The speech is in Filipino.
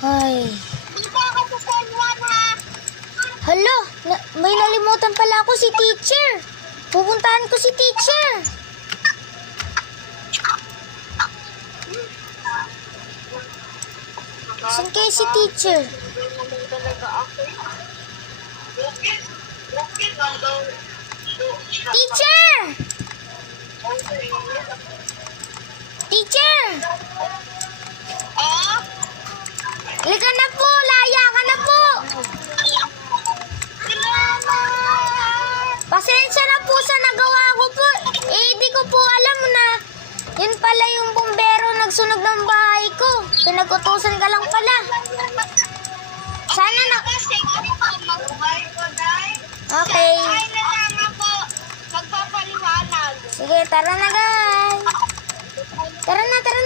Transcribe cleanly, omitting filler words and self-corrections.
Ay. Dito ako sa San Juan, ha? Hala, may nalimutan pala ako si teacher. Pupuntahan ko si teacher. Saan kayo si teacher? Talaga ako. Bukit lang daw. Teacher! Teacher! Ah? Halika na po, laya ka na po. Salamat! Pasensya na po sa nagawa ko po. Di ko po alam na yun pala yung bumbero nagsunog ng bahay ko. Pinag-utusan ka lang pala. Sana na... Kasi ako pa mag-buhay ko, Day. Okay. Ay na lang ako. Magpapaliwanag. Sige, tara na guys. Tara na, tara